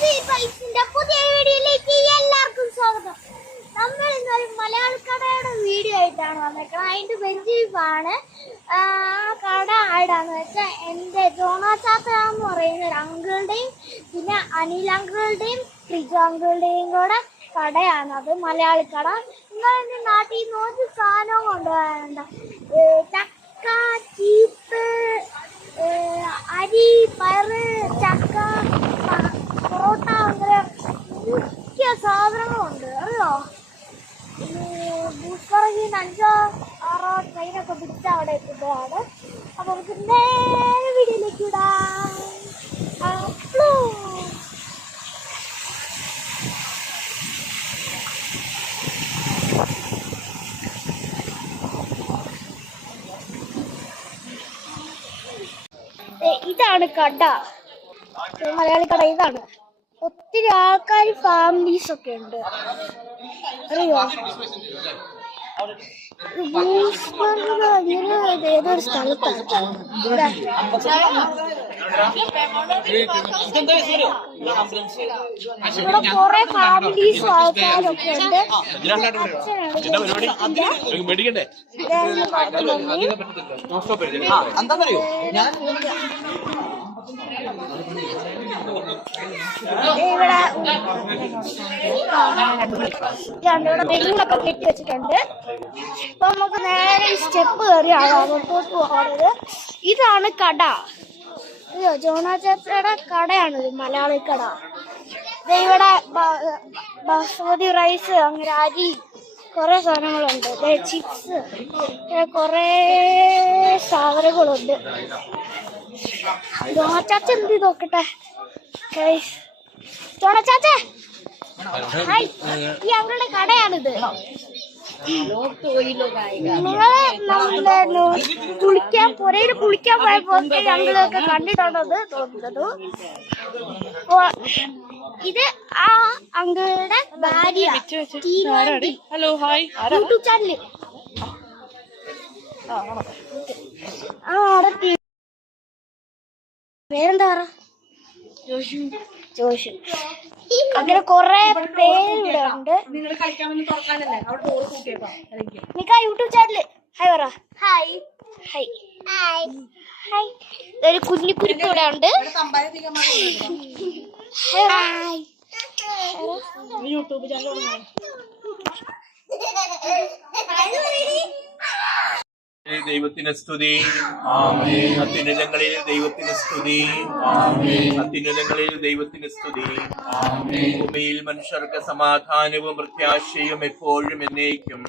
പുതിയ വീഡിയോയിലേക്ക് എല്ലാവർക്കും സ്വാഗതം. നമ്മൾ ഇന്നൊരു മലയാളക്കടയുടെ വീഡിയോ ആയിട്ടാണ് വന്നേക്കുന്നത്. അതിന്റെ ബെഞ്ചീഫാണ്. ആ കട ആയിടാന്ന് വെച്ചാൽ എൻ്റെ ജോണാ ചാത്ത എന്ന് പറയുന്ന ഒരു അങ്കിളുടെയും പിന്നെ അനിൽ അങ്കിളുടെയും പ്രിജു അങ്കിളുടെയും കൂടെ കടയാണ്. അത് മലയാളിക്കട. നിങ്ങളെൻ്റെ നാട്ടിൽ നിന്ന് ഒരു സാധനവും കൊണ്ടുപോകാനുണ്ട്. ചക്ക, ചീപ്പ്, അരി, പയറ്, ചക്ക, പൊറോട്ട, അങ്ങനെ മിക്ക സാധനങ്ങളുണ്ട്. അറിയോ? ബൂസ്പറകിൽ 5-6 ട്രെയിനൊക്കെ പിടിച്ച് അവിടെ എത്തുന്നതാണ്. അപ്പൊ നമുക്ക് നേരെ വീഡിയോയിലേക്ക് വിടാം. ഇതാണ് കട, മലയാളി കട. ഇതാണ് ഒത്തിരി ആൾക്കാർ, ഫാമിലീസ് ഒക്കെ ഉണ്ട്. അറിയോ? ഇങ്ങനെ ഏതൊരു സ്ഥലത്താണ്. ഇവിടെ കുറെ ഫാമിലീസും ആൾക്കാരൊക്കെ ഉണ്ട്. ഇവിടെ വെള്ളമൊക്കെ കെട്ടി വെച്ചിട്ടുണ്ട്. ഇപ്പൊ നമുക്ക് നേരെ സ്റ്റെപ്പ് കയറിയാണ് അങ്ങോട്ട് പോകണത്. ഇതാണ് കട. അയ്യോ, ജോണാ ചേട്ടയുടെ കടയാണിത്, മലയാളി കട. ഇവിടെ ബാസ്മതി റൈസ്, അങ്ങനെ അരി, കുറെ സാധനങ്ങളുണ്ട്. ചിപ്സ്, കുറെ സാധനങ്ങളുണ്ട്. ജോണാ ചാച്ച എന്ത് നോക്കട്ടെ. ജോണാ ചാച്ച, ഈ അങ്ങളുടെ കടയാണിത്. നിങ്ങള് കുളിക്കാൻ പുരയിൽ കുളിക്കാൻ പോയപ്പോ ഞങ്ങളൊക്കെ കണ്ടിട്ടുണ്ടത് തോന്നുന്നത്. ഇത് ആ അങ്കിളുടെ ഭാര്യ, യൂട്യൂബ് ചാനല്. പേരെന്താ പറ? ജോഷു. അങ്ങനെ കൊറേ പേരിവിടെ ഉണ്ട്. നിക്ക യൂട്യൂബ് ചാനല് ഹായ് പറ. Hi hi hi hi. ഒരു കുഞ്ഞിക്കുരുക്ക് ഇവിടെ ഉണ്ട്. ഹായ്. യൂട്യൂബ് ചാനൽ ദൈവത്തിന് സ്തുതി. അത്യുന്നതങ്ങളിൽ ദൈവത്തിന് സ്തുതി. അത്യുന്നതങ്ങളിൽ ദൈവത്തിന് സ്തുതി. ഭൂമിയിൽ മനുഷ്യർക്ക് സമാധാനവും പ്രത്യാശയും എപ്പോഴും എന്നേക്കും.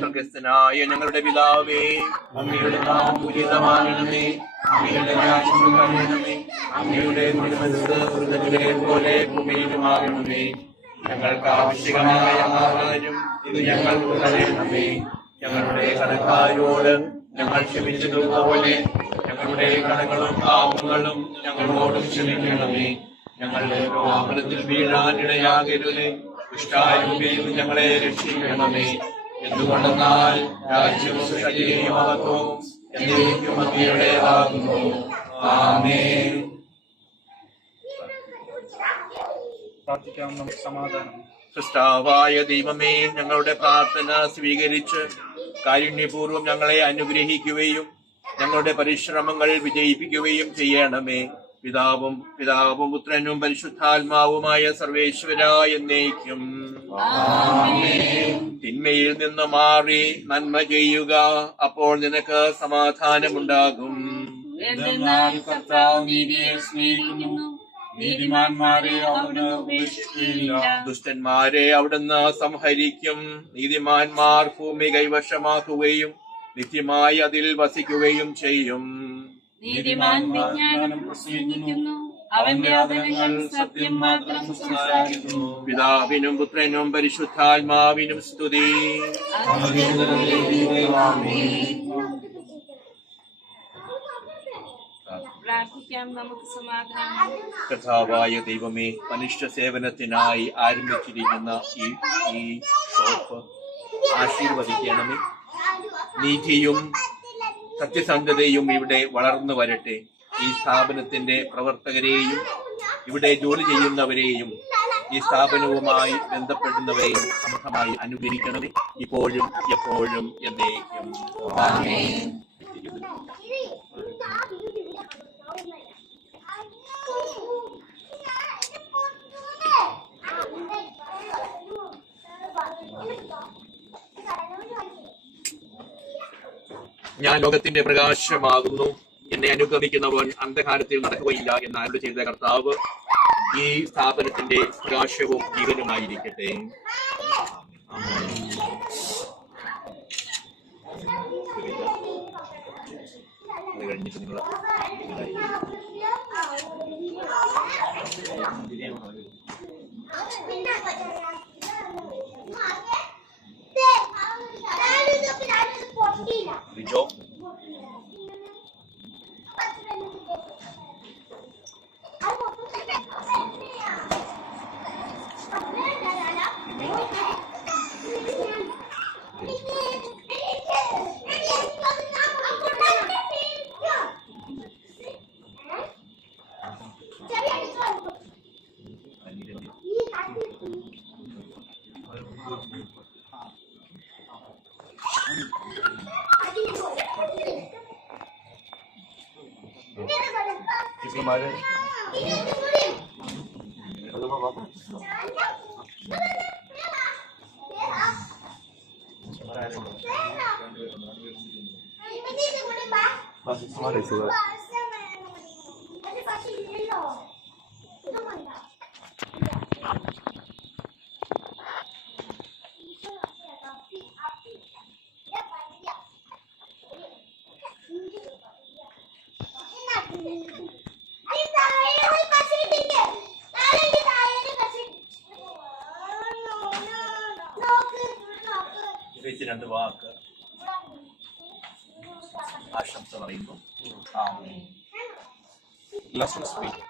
സ്വർഗസ്ഥനായ ഞങ്ങളുടെ പിതാവേ, അങ്ങയുടെ നാമം പൂജിതമാകണമേ. അങ്ങയുടെ രാജ്യം വരണമേ. അങ്ങയുടെ തിരുമനസ്സ് സ്വർഗ്ഗത്തിലെ പോലെ ഭൂമിയിലുമാകണമേ. ഞങ്ങൾക്ക് ആവശ്യമായ ആഹാരം ഇത് ഞങ്ങൾക്ക് തരണമേ. ഞങ്ങളുടെ കടക്കാരോട് ഞങ്ങൾ ക്ഷമിച്ചതുപോലെ ഞങ്ങളുടെ കടങ്ങളും പാപങ്ങളും ഞങ്ങളോടും ക്ഷമിക്കണമേ. ഞങ്ങളുടെ പാപത്തിൽ വീഴാനിടയാകരുത്. ദുഷ്ടാരൂപിയിൽ ഞങ്ങളെ രക്ഷിക്കണമേ. എന്തുകൊണ്ടെന്നാൽ രാജ്യവും ശക്തിയും മഹത്വവും എന്നേക്കും അങ്ങയുടേതാകുന്നു. ആമേൻ. പ്രാർത്ഥിക്കാം. നമുക്ക് സമാധാനം. ക്രിസ്താവായ ദൈവമേ, ഞങ്ങളുടെ പ്രാർത്ഥന സ്വീകരിച്ച് കാരുണ്യപൂർവ്വം ഞങ്ങളെ അനുഗ്രഹിക്കുകയും ഞങ്ങളുടെ പരിശ്രമങ്ങൾ വിജയിപ്പിക്കുകയും ചെയ്യണമേ. പിതാവും പുത്രനും പരിശുദ്ധാത്മാവുമായ സർവേശ്വര എന്നേക്കും. തിന്മയിൽ നിന്ന് മാറി നന്മ ചെയ്യുക, അപ്പോൾ നിനക്ക് സമാധാനമുണ്ടാകും. നീതിമാന്മാരെ അവിടുന്ന് ഉപേക്ഷിക്കുകയില്ല. ദുഷ്ടന്മാരെ അവിടുന്ന് സംഹരിക്കും. നീതിമാന്മാർ ഭൂമി കൈവശമാക്കുകയും നിത്യമായി അതിൽ വസിക്കുകയും ചെയ്യും. നീതിമാൻ വിജ്ഞാനം പ്രസംഗിക്കുന്നു, അവന്റെ വചനങ്ങൾ സത്യം മാത്രം സംസാരിക്കുന്നു. പിതാവിനും പുത്രനും പരിശുദ്ധാത്മാവിനും സ്തുതി. കർത്താവായ ദൈവമേ, മനുഷ്യ സേവനത്തിനായി ആരംഭിച്ചിരിക്കുന്ന ഈ ഷോപ്പ് ആശീർവദിക്കണമേ. നീതിയും സത്യസന്ധതയും ഇവിടെ വളർന്നു വരട്ടെ. ഈ സ്ഥാപനത്തിന്റെ പ്രവർത്തകരെയും ഇവിടെ ജോലി ചെയ്യുന്നവരെയും ഈ സ്ഥാപനവുമായി ബന്ധപ്പെടുന്നവരെയും സമൃദ്ധമായി അനുഗ്രഹിക്കണമേ, ഇപ്പോഴും എപ്പോഴും എന്നേക്കും. ആമേൻ. ഞാൻ ലോകത്തിന്റെ പ്രകാശമാകുന്നു, എന്നെ അനുഗമിക്കുന്നവൻ അന്ധകാരത്തിൽ നടക്കുകയില്ല എന്നരുളി ചെയ്ത കർത്താവ് ഈ സ്ഥാപനത്തിന്റെ പ്രകാശവും ജീവനുമായിരിക്കട്ടെ. അത് കഴിഞ്ഞിട്ട് നിങ്ങൾ റിജോ രണ്ട് വാക്ക് ആശംസ പറയുന്നു. Lass uns beten.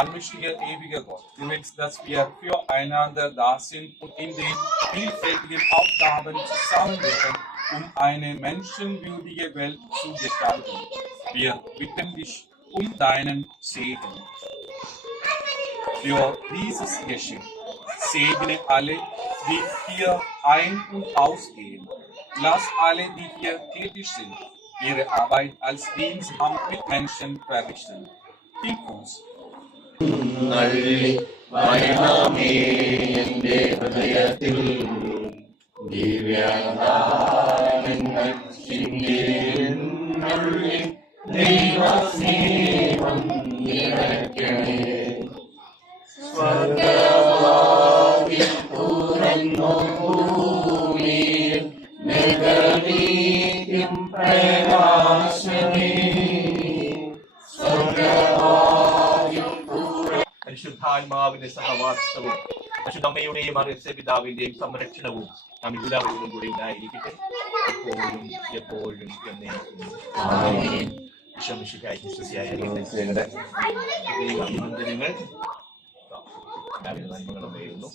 Allmächtiger, ewiger Gott, du willst, dass wir füreinander da sind und in den vielfältigen Aufgaben zusammenwirken, um eine menschenwürdige Welt zu gestalten. Wir bitten dich um deinen Segen für dieses Geschenk. Segne alle, die hier ein- und ausgehen. Lass alle, die hier tätig sind, ihre Arbeit als Dienst am Mitmenschen verrichten. Hilf uns. ഹൃദയത്തിൽ ദിവ്യദാനങ്ങൾ ചിന്തിരുന്നുള്ളിൽ ദൈവസ്നേഹം നിറയ്ക്കണേ. സ്വർഗ്ഗവാതിൽ തുറന്നു ഭൂമിയിൽ നിറനീക്കും പ്രകാശമേ. പരിശുദ്ധാത്മാവിന്റെ സഹവാസവും പരിശുദ്ധമ്മയുടെയും പിതാവിന്റെയും സംരക്ഷണവും നാം എല്ലാവരോടും കൂടി ഉണ്ടായിരിക്കട്ടെ, എപ്പോഴും എപ്പോഴും എന്നേക്കും. അഭിനന്ദനങ്ങൾ. നന്മകളും നേരുന്നു.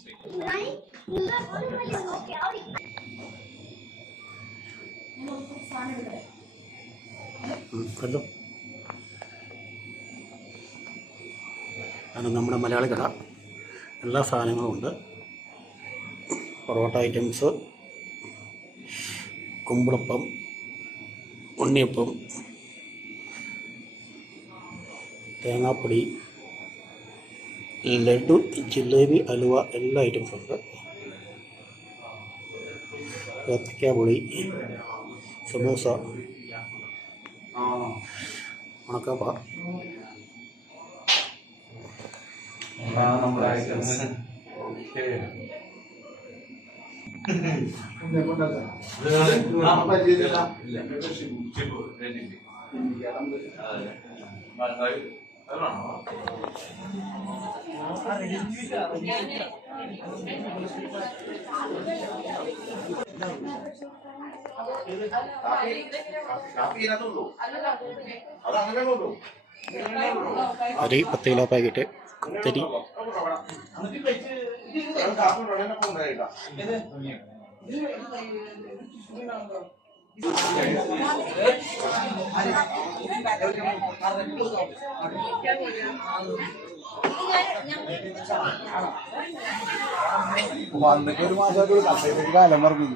കാരണം നമ്മുടെ മലയാളി കട എല്ലാ സാധനങ്ങളും ഉണ്ട്. പൊറോട്ട ഐറ്റംസ്, കുമ്പിളപ്പം, ഉണ്ണിയപ്പം, തേങ്ങാപ്പൊടി, ലഡു, ജിലേബി, ഹലുവ എല്ലാ ഐറ്റംസും ഉണ്ട്. ഏത്തയ്ക്കാപ്പൊടി, സമൂസ, ഉണക്കപ്പ, അരി 10 കിലോ പാക്കറ്റ്, കുത്തരി, വന്നിട്ട് ഒരു മാസമായിട്ട് കട്ടയത്തേക്ക് കാലം പറഞ്ഞു.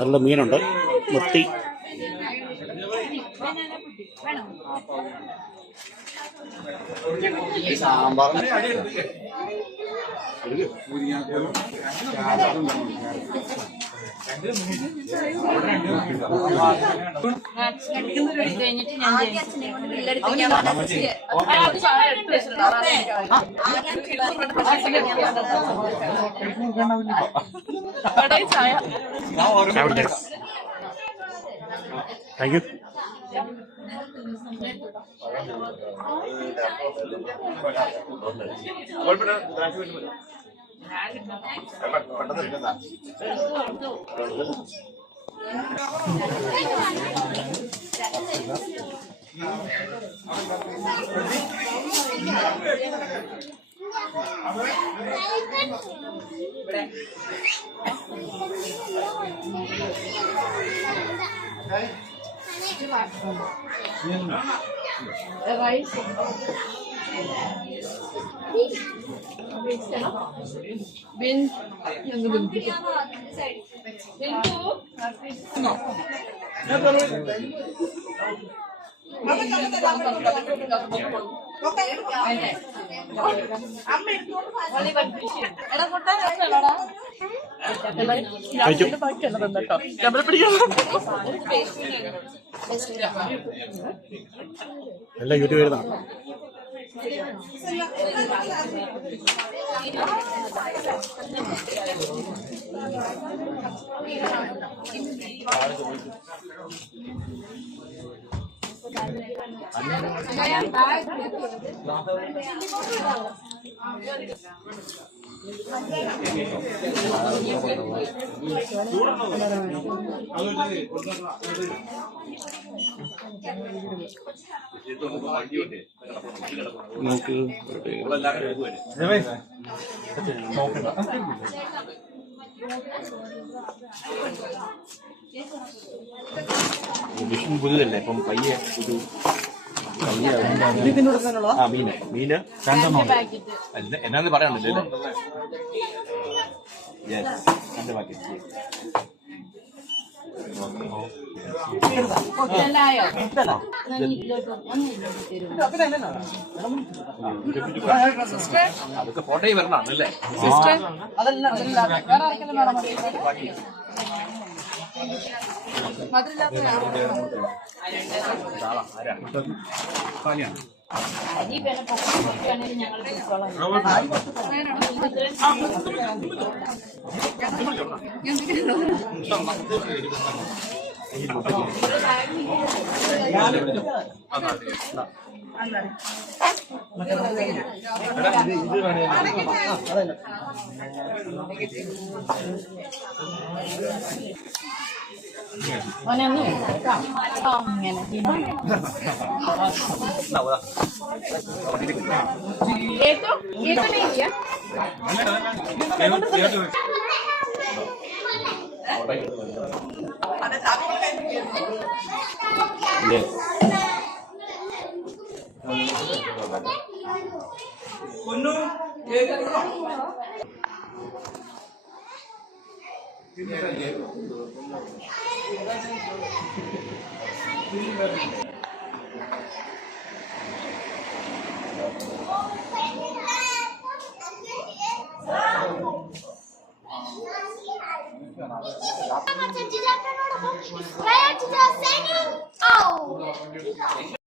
നല്ല മീനുണ്ട്, മത്തി. സാമ്പാറിന് താങ്ക് യു. എല്ലാം യൂട്യൂബ് വരുന്നതാണ്. വിഷ്ണു പുതിയതല്ലേ, അപ്പം പയ്യെ ഒരു മീന് എന്നാന്ന് പറയാനുണ്ടല്ലോ അല്ലേ? രണ്ട് പാക്കറ്റ്. അതൊക്കെ ഫോട്ടോയിൽ വരണല്ലേ? Signing out.